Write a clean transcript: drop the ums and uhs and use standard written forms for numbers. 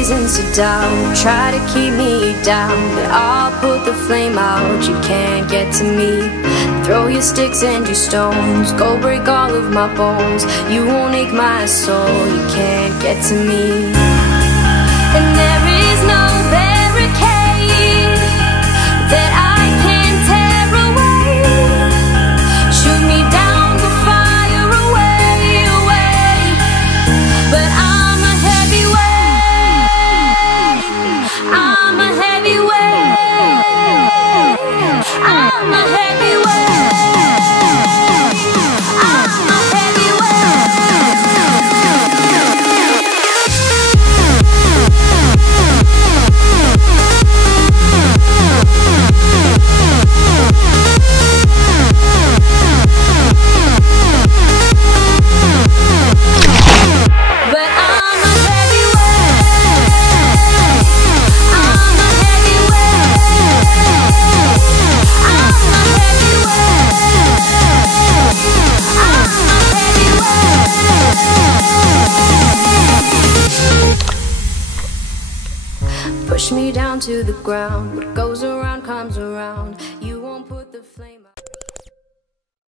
reasons to doubt, try to keep me down, but I'll put the flame out. You can't get to me. Throw your sticks and your stones, go break all of my bones. You won't ache my soul, you can't get to me. And there is no barricade that I can tear away. Shoot me down, go fire away, away. But I'm a heavyweight, I'm a heavyweight, I'm a heavyweight. Push me down to the ground. What goes around comes around. You won't put the flame